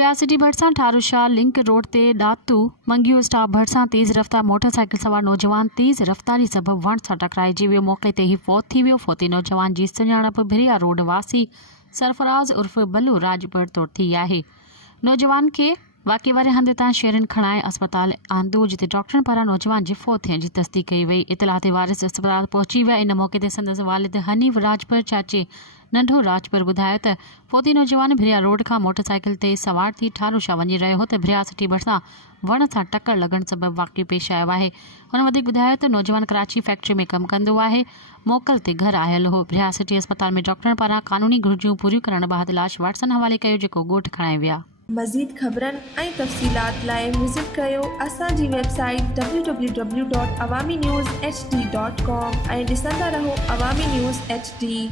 ब्रियासिटी भरिसां ठारूशाह लिंक रोड ते दातू मंगियो स्टॉप भरिसां तेज़ रफ्तार मोटरसाइकिल सवार नौजवान तेज़ रफ्तारी सबबि वण सां टकराइजी वियो। मौके ते ही फौत थी वियो। फौती नौजवान जी सुञाणप भिरिया रोड वासी सरफराज़ उर्फ बल्लू राजपुर तौर थी आहे। नौजवान खे वाक़े वारे हंधि तां शेरन खणाए अस्पताल आंदो, जिते डॉक्टरनि पारां नौजवान जे फौत थियण जी तस्दीक कई वई। इतला ते वारिस अस्पताल पहुची विया। इन मौके ते संदसि वालिद हनीफ राजपुर चाचे नंढो राजपुर ॿुधायो त फौती नौजवान भिरिया रोड खां मोटरसाइकिल ते सवार थी ठारूशाह वञी रहियो हो त ब्रियासिटी भरिसां वण सां टक्कर लॻण सबबि वाक़ियो पेश आयो आहे। हुन वधीक ॿुधायो त नौजवान कराची फैक्ट्री में कमु कंदो आहे, मोकल ते घर आयल हो। ब्रियासिटी अस्पताल में डॉक्टरनि पारां कानूनी घुर्जियूं पूरियूं करण बाद लाश वाटसन हवाले कयो, जेको ॻोठु खणाए विया। मज़ीद ख़बरनि ऐं तफ़सीलात लाइ विज़िट कयो असांजी वेबसाइट www.awamiNewsHD.com ऐं ॾिसंदा रहो अवामी न्यूज़ HD।